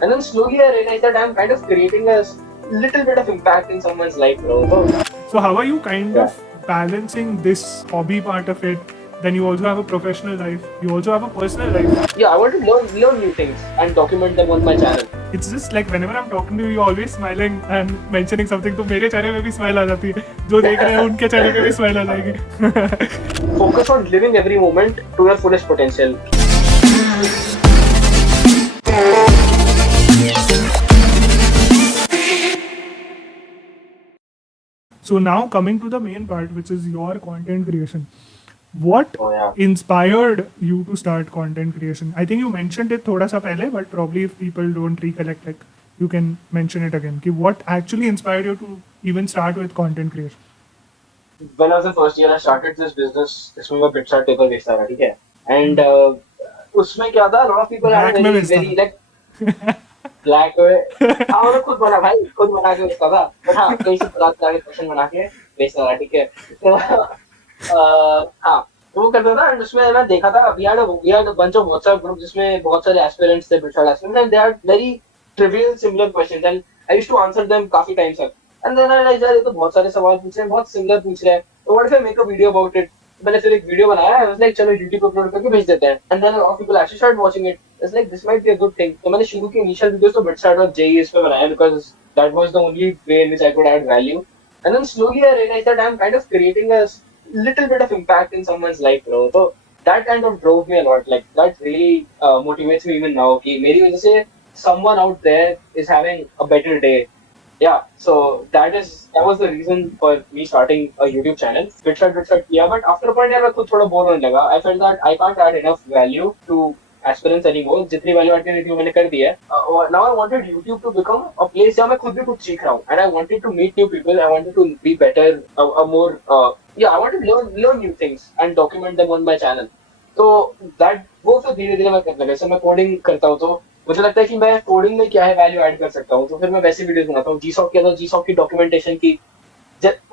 And then slowly I realized that I'm kind of creating a little bit of impact in someone's life, bro. So how are you kind Yeah. of balancing this hobby part of it? Then you also have a professional life. You also have a personal life. Yeah, I want to learn new things and document them on my channel. It's just like whenever I'm talking to you, you're always smiling and mentioning something. तो मेरे चेहरे में भी smile आ जाती है. जो देख रहे हैं उनके चेहरे पे भी smile आ जाएगी. Focus on living every moment to your fullest potential. So now coming to the main part, which is your content creation. What Oh yeah. inspired you to start content creation? I think you mentioned it thoda sa pehle, but probably if people don't recollect, like you can mention it again. Ki what actually inspired you to even start with content creation? When I was in first year, I started this business. इसमें मैं Pixar paper बेचता था, ठीक है? And उसमें क्या था? A lot of people had a Black में very बेचता very था. like ब्लैक हाँ मतलब खुद बना के बेचता था बट हाँ कहीं से चुरा के क्वेश्चन बना के बेचता था ठीक है तो हाँ तो वो करता था एंड उसमें मैं देखा था we had bunch of WhatsApp group जिसमें बहुत सारे एस्पिरेंट्स थे BITSAT aspirants and they are very trivial similar questions and I used to answer them काफी टाइम तक एंड देन आई रियलाइज यार ये तो बहुत सारे सवाल पूछ रहे हैं बहुत सिमिलर पूछ रहे हैं तो what if I make a video about it मैंने फिर एक वीडियो बनाया आई वाज लाइक चलो YouTube पे अपलोड करके भेज देते हैं and then all people actually start watching it it's like this might be a good thing तो मैंने शुरू की इनिशियल वीडियोस तो बिटस्टार्ट और जेईएस पे बनाया because that was the only way in which I could add value and then slowly I realised that I am kind of creating a little bit of impact in someone's life bro so that kind of drove me a lot like that really motivates me even now कि मेरी वजह से someone out there is having a better day yeah, so that was the reason for me starting a YouTube channel. Bitstart किया, but after a point यार मैं खुद थोड़ा bore होने लगा. I felt that I can't add enough value to aspirants anymore. जितनी value add करनी थी वो मैंने कर दी है. Now I wanted YouTube to become a place जहाँ मैं खुद भी कुछ सीख रहा हूँ. And I wanted to meet new people. I wanted to be better, a more yeah, I wanted to learn new things and document them on my channel. तो that वो फिर धीरे धीरे मैं करने लगा. जैसे मैं कोडिंग करता हूँ तो मुझे लगता है कि मैं कोडिंग में क्या है वैल्यू ऐड कर सकता हूँ तो फिर मैं वैसे वीडियोस बनाता हूँ जीसॉक के अंदर जीसॉक की डॉक्यूमेंटेशन की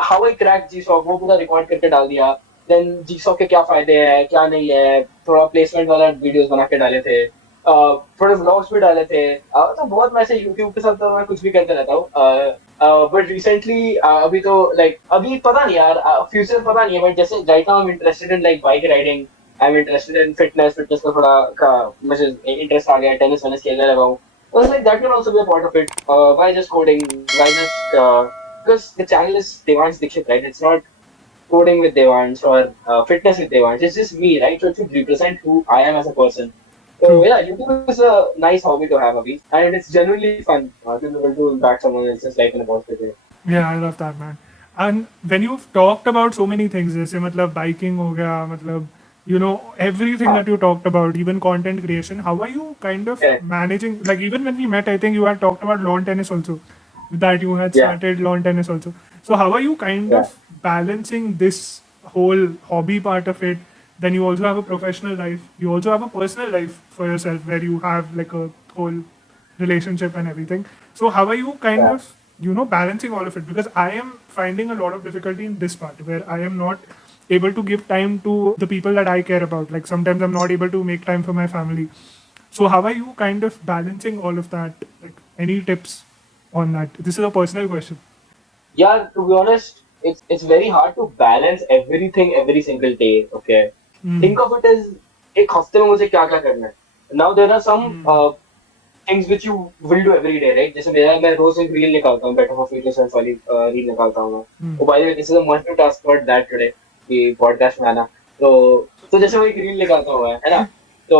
हाउ आई क्रैक जीसॉक वो पूरा रिकॉर्ड करके डाल दिया देन जीसॉक के क्या फायदे हैं क्या नहीं है थोड़ा प्लेसमेंट वाला वीडियोस बना के डाले थे थोड़े व्लॉग्स भी डाले थे तो बहुत मैं ऐसे यूट्यूब के साथ तो मैं कुछ भी करते रहता हूँ बट रिसेंटली अभी तो लाइक अभी पता नहीं यार फ्यूचर पता नहीं है बट जैसे right now I am interested in like bike riding I am interested in fitness का थोड़ा का मुझे इंटरेस्ट आ गया टेनिस वेनिस खेलने लगा हूँ I was like, that can also be a part of it. Why just coding? Why just because the channel is Devansh Dikshit, right? It's not coding with Devansh or fitness with Devansh. It's just me, right? So it should represent who I am as a person. So True. yeah, YouTube is a nice hobby to have, Abhi, and it's genuinely fun to be able to impact someone else's life in a positive way. Yeah, I love that, man. And when you've talked about so many things, जैसे मतलब biking हो गया, मतलब you know everything हाँ, that you talked about, even content creation. How are you kind of correct. managing? Like even when we met, I think you had talked about lawn tennis also, that you had Yeah, started lawn tennis also. So how are you kind yeah. of balancing this whole hobby part of it? Then you also have a professional life. You also have a personal life for yourself where you have like a whole relationship and everything. So how are you kind Yeah. of balancing all of it? Because I am finding a lot of difficulty in this part where I am not able to give time to the people that I care about. Like sometimes I'm not able to make time for my family. So how are you kind of balancing all of that? Like any tips on that? This is a personal question. Yeah, to be honest, it's very hard to balance everything every single day. Okay, Mm. think of it as एक हफ्ते में मुझे क्या क्या करना है. Now there are some Mm. things which you will do every day, right? जैसे मेरा मैं रोज एक रील निकालता हूँ बेटर फॉर फ्यूचर सेल्फ वाली रील निकालता हूँ मैं. Mm. तो by the way this is a must do task for that today कि पॉडकास्ट में आना. तो जैसे मैं एक रील निकालता हूँ मैं, है ना? तो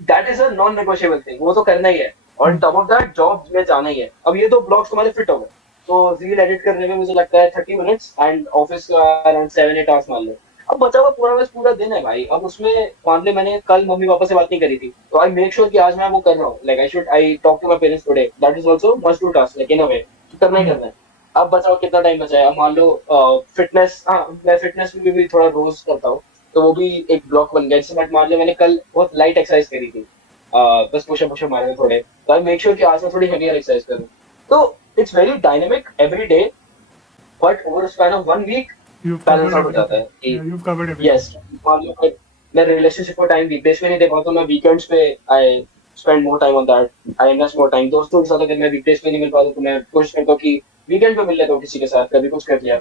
that is a non negotiable thing वो तो करना ही है और Mm. Top of that job में जाना ही है. अब ये तो ब्लॉग्स तुम्हारे फिट हो गए तो रील एडिट करने में मुझे लगता है 30 मिनट्स एंड ऑफिस का अराउंड 7-8 आवर्स मान लो. अब बचा हुआ पूरा बस पूरा दिन है भाई. अब उसमें मान लो मैंने कल मम्मी पापा से बात नहीं करी थी तो आई मेक श्योर कि आज मैं वो कर रहा हूँ. Like I talk to my parents today. That is also must do task like in a way करना ही Mm. करना है. अब बचाओ कितना टाइम बचा है. अब मान लो फिटनेस हाँ मैं फिटनेस में भी थोड़ा रोज करता हूँ तो वो भी एक ब्लॉक बन गया. जैसे बट मान लो मैंने कल बहुत लाइट एक्सरसाइज करी थी बस पुशअप पुशअप मारे थोड़े तो आई मेक श्योर कि आज मैं थोड़ी हेवियर एक्सरसाइज करूँ. तो it's very dynamic every day but over span of 1 week You've balance covered out हो जाता everything. है कि Yeah, you've covered everything. Yes मान लो मैं रिलेशनशिप को टाइम वीकडेज में नहीं दे पाता. मैं वीकेंड्स पे आई spend more time on that. I invest more time. दोस्तों के साथ अगर मैं वीकडेज पे नहीं मिल पाता तो मैं कोशिश करता हूँ कि वीकेंड पे मिल लेता हूँ किसी के साथ, कभी कुछ कर लिया।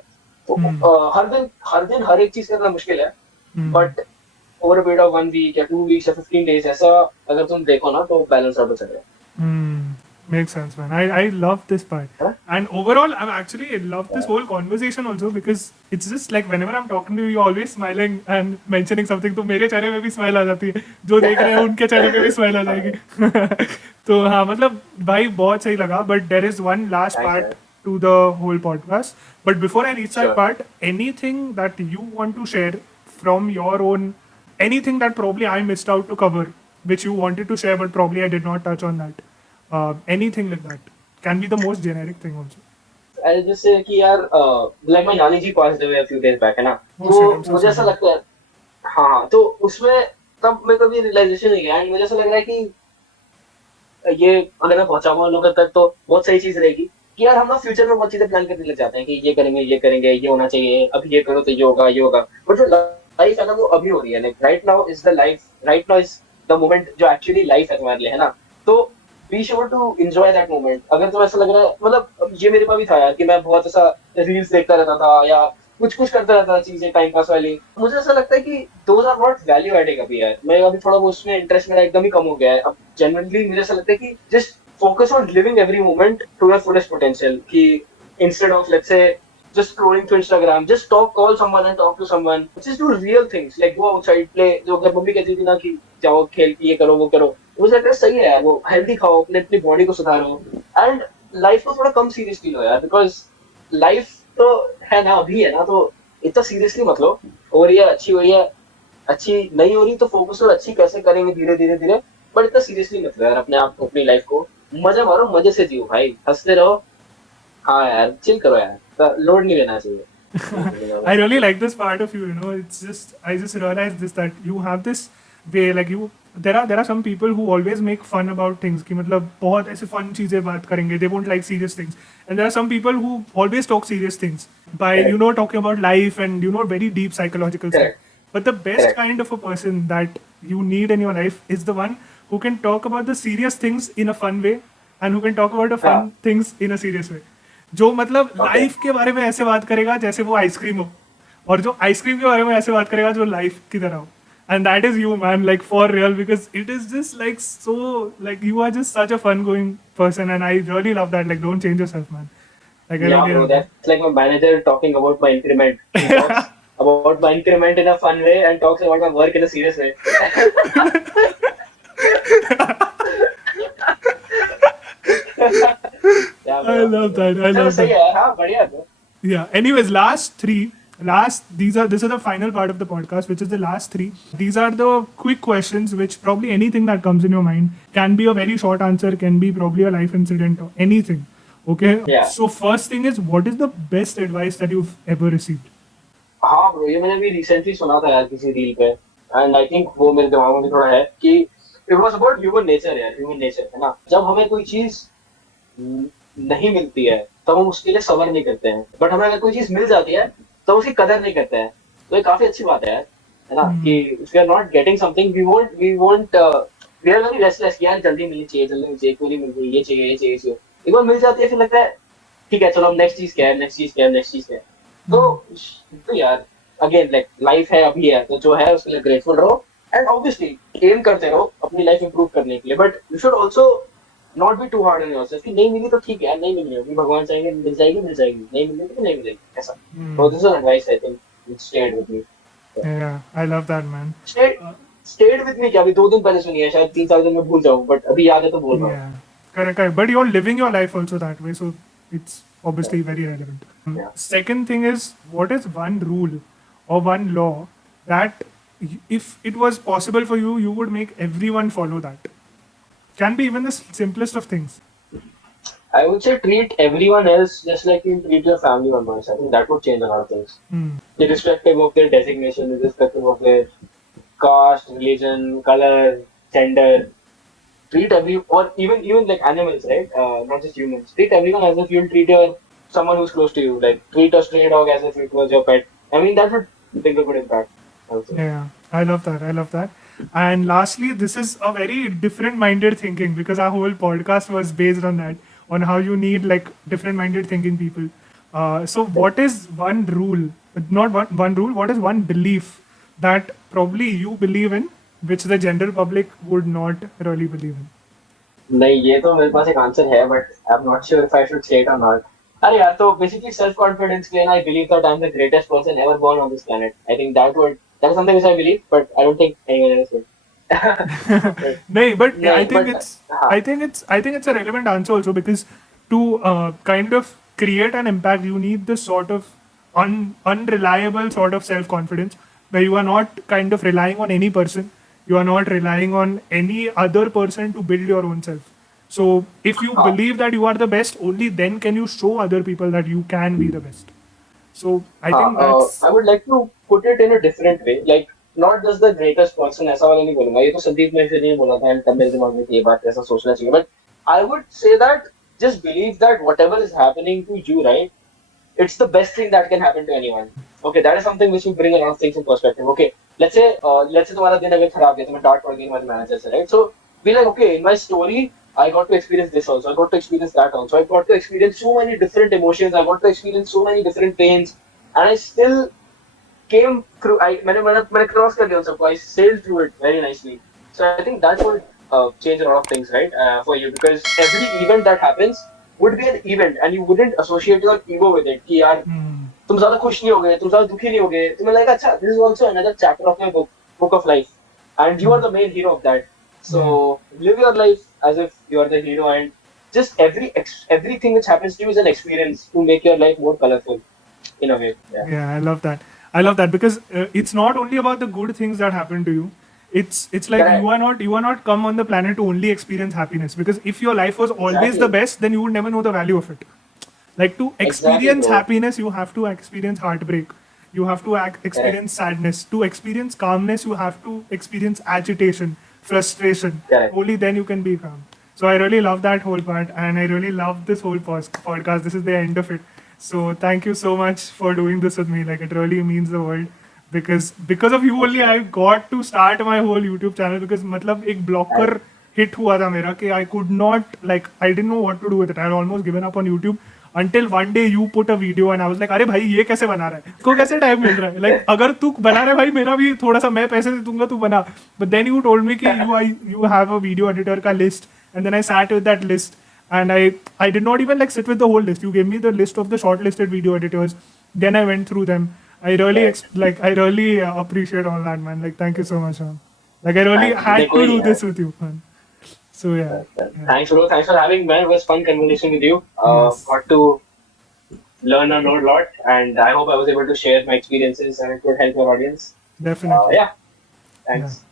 तो Hmm. हर दिन हर एक चीज करना मुश्किल है, Hmm. But over a period of 1 week या 2 वीक्स या 15 डेज ऐसा अगर तुम देखो ना तो बैलेंस आउट हो जाएगा। Hmm. Makes sense, man. I love this part. है? And overall, I'm actually I love this whole conversation also because it's just like whenever I'm talking to you, you're always smiling and mentioning something. तो मेरे चेहरे में भी smile आ जाती है, जो देख रहे हैं उनके चेहरे में भी स्माइल आ जाएगी। तो हाँ, मतलब भाई बहुत सही लगा. But there is one last Thanks, part man. to the whole podcast. But before I reach that Sure. part, anything that you want to share from your own, anything that probably I missed out to cover, which you wanted to share, but probably I did not touch on that. Anything like that can be the most generic thing also. जैसे कि यार like my nani ji passed away a few days back है ना, Oh तो shit, I'm so मुझे ऐसा sorry. लगता है, हाँ तो उसमें तब मेरे को भी रियलाइजेशन नहीं गया एंड मुझे ऐसा लग रहा है कि ये अगर मैं पहुंचाऊंगा लोगों तक तो बहुत सही चीज रहेगी कि यार हम ना फ्यूचर में बहुत चीजें प्लान करने लग जाते हैं कि ये करेंगे ये होना चाहिए, अब ये करो तो ये होगा, बट जो लाइफ है ना वो अभी हो रही है, like right now is the life, right now is the moment जो एक्चुअली लाइफ है तुम्हारे लिए, है ना। तो be sure to enjoy that moment. अगर तुम्हें ऐसा लग रहा है, मतलब ये मेरे पास भी था यार कि मैं बहुत ऐसा रील्स देखता रहता था या कुछ कुछ करता रहता था चीजें टाइम पास वाली, मुझे ऐसा लगता है कि those are not value adding अभी यार, मैं अभी थोड़ा वो उसमें इंटरेस्ट मेरा एकदम ही कम हो गया है अब। जनरली मुझे ऐसा लगता है कि just focus on living every moment to your fullest potential. कि instead of let's say just scrolling through Instagram, just call someone and talk to someone. Just do real things like go outside, play. जो घर mummy कहती थी ना कि जाओ खेल ये करो वो करो, मुझे लगता है सही है यार, वो हेल्दी खाओ, अपने अपनी बॉडी को सुधारो एंड लाइफ को थोड़ा कम सीरियसली लो यार, बिकॉज लाइफ तो है ना अभी है ना, तो इतना सीरियसली मत लो। हो रही है अच्छी हो रही है, अच्छी नहीं हो रही तो फोकस करो अच्छी कैसे करेंगे धीरे धीरे धीरे, बट इतना सीरियसली मत लो यार अपने आप को, अपनी लाइफ को मजा मारो, मजे से जियो भाई, हंसते रहो। हाँ यार चिल करो यार, लोड नहीं लेना चाहिए। I really like this part of you. You know, it's just I just realized this that you have this way like you. There are some people who always make fun about things. कि मतलब बहुत ऐसे fun चीजें बात करेंगे. They won't like serious things. And there are some people who always talk serious things by talking about life and very deep psychological stuff. Correct. But the best Correct. kind of a person that you need in your life is the one who can talk about the serious things in a fun way and who can talk about the fun things in a serious way. जो मतलब life के बारे में ऐसे बात करेगा जैसे वो आइसक्रीम हो, और जो आइसक्रीम के बारे में ऐसे बात करेगा जो लाइफ की तरह हो. And that is you, man, like for real, because it is just like so, like you are just such a fun going person, and I really love that. Like, don't change yourself, man. Like, I Yeah, really bro, love that. that's like my manager talking about my increment. He talks about my increment in a fun way and talks about my work in a serious way. Yeah, I bro. love that. I चलो love सही that. है, हाँ बढ़िया है bro. Yeah. Anyways, this is the final part of the podcast, which is the last three. These are the quick questions, which probably anything that comes in your mind can be a very short answer, can be probably a life incident or anything. Okay. Yeah. So first thing is, what is the best advice that you've ever received? हाँ bro, ये मैंने भी recently सुना था यार किसी reel पे and I think वो मेरे दिमाग में भी थोड़ा है कि it was about human nature यार, ह्यूमन नेचर है ना, जब हमें कोई चीज नहीं मिलती है तो हम उसके लिए सबर नहीं करते हैं, बट हमें अगर कोई चीज मिल जाती है तो उसकी कदर नहीं करते हैं। तो ये काफी अच्छी बात है यार, है ना, कि if we are not getting something we are very restless, यार जल्दी मिलनी चाहिए, जल्दी मिलनी चाहिए, क्यों नहीं मिल रही, ये चाहिए ये चाहिए ये चाहिए। एक बार मिल जाती है फिर लगता है ठीक है चलो नेक्स्ट चीज क्या है, नेक्स्ट चीज क्या है, नेक्स्ट चीज क्या है। तो यार अगेन लाइक लाइफ है अभी है तो जो है उसके लिए ग्रेटफुल रहो एंड ऑब्वियसली एम करते रहो अपनी लाइफ इंप्रूव करने के लिए, but you should also not be too hard on yourself कि नहीं मिली तो ठीक है, नहीं मिली होगी भगवान चाहेंगे मिल जाएगी, नहीं मिलेगी तो नहीं मिलेगी, ऐसा। तो this is advice I think which stayed with me. Yeah, I love that, man. Stayed with me क्या, अभी 2 दिन पहले सुनी है, शायद 3-4 दिन में भूल जाऊं, बट अभी याद है तो बोल रहा हूँ। Yeah, correct. But you're living your life also that way, so it's obviously very relevant. Yeah. Second thing is, what is one rule or one law that if it was possible for you, you would make everyone follow that? Can be even the simplest of things. I would say treat everyone else just like you treat your family members. I think that would change a lot of things. Irrespective of their designation, irrespective of their caste, religion, color, gender, treat or even like animals, right? Not just humans. Treat everyone as if you'll treat someone who's close to you. Like treat a stray dog as if it was your pet. I mean that would make a good impact. Also. Yeah, I love that. And lastly, this is a very different-minded thinking because our whole podcast was based on that, on how you need like different-minded thinking people. So, what is one rule? Not one rule. What is one belief that probably you believe in, which the general public would not really believe in? नहीं ये तो मेरे पास एक answer है but I am not sure if I should say it or not. अरे यार तो basically self confidence के लिए I believe that I am the greatest person ever born on this planet. I think that is something which I believe but I don't think anyone else would. No, but नहीं but हाँ I think it's a relevant answer also because to kind of create an impact, you need this sort of unreliable sort of self confidence where you are not kind of relying on any person, you are not relying on any other person to build your own self. So if you हाँ believe that you are the best, only then can you show other people that you can be the best. So I हाँ think that's I would like to put it in a different way like not just the greatest person ऐसा वाला नहीं बोलूंगा. ये तो संदीप ने फिर नहीं बोला था एंड तब मेरे दिमाग में थी ये बात ऐसा सोचना चाहिए but I would say that just believe that whatever is happening to you right it's the best thing that can happen to anyone. Okay, that is something which will bring a lot of things in perspective. Okay, let's say तुम्हारा दिन अगर खराब है तुम्हें डांट पड़ गई तुम्हारे मैनेजर से right? So be like okay in my story I got to experience this also. I got to experience that also. I got to experience so many different emotions. I got to experience so many different pains, and I still came through. मैंने cross कर लिया उन सबको. I sailed through it very nicely. So I think that would change a lot of things, right? For you because every event that happens would be an event and you wouldn't associate your ego with it कि यार तुम ज्यादा खुश नहीं हो गए तुम ज्यादा दुखी नहीं हो गए तुम्हें लगेगा अच्छा this is also another chapter of my book of life and you are the main hero of that. So live your life as if you are the hero and just everything which happens to you is an experience to make your life more colorful in a way. Yeah. Yeah, I love that. I love that because it's not only about the good things that happen to you. It's like Correct. you are not come on the planet to only experience happiness. Because if your life was always the Exactly. best, then you would never know the value of it. Like to Exactly, experience bro. happiness, you have to experience heartbreak. You have to experience sadness. To experience calmness, you have to experience agitation, frustration. Correct. Only then you can be calm. So I really love that whole part, and I really love this whole podcast. This is the end of it. So thank you so much for doing this with me. Like it really means the world because of you only I got to start my whole YouTube channel because मतलब एक blocker hit हुआ था मेरा कि I could not like I didn't know what to do with it. I had almost given up on YouTube until one day you put a video and I was like अरे भाई ये कैसे बना रहा है इसको कैसे टाइम मिल रहा है like अगर तू बना रहा है भाई मेरा भी थोड़ा सा मैं पैसे दे दूंगा तू बना but then you told me कि you have a video editor का list and then I sat with that list and I did not even like sit with the whole list. You gave me the list of the shortlisted video editors. Then I went through them. I really I really appreciate all that, man. Like, thank you so much, man. Like, I really had to do this with you, man. So yeah. Thanks bro. Thanks for having me. It was fun conversation with you. Yes. Got to learn and know a lot, and I hope I was able to share my experiences and it could help your audience. Definitely. Yeah. Thanks. Yeah.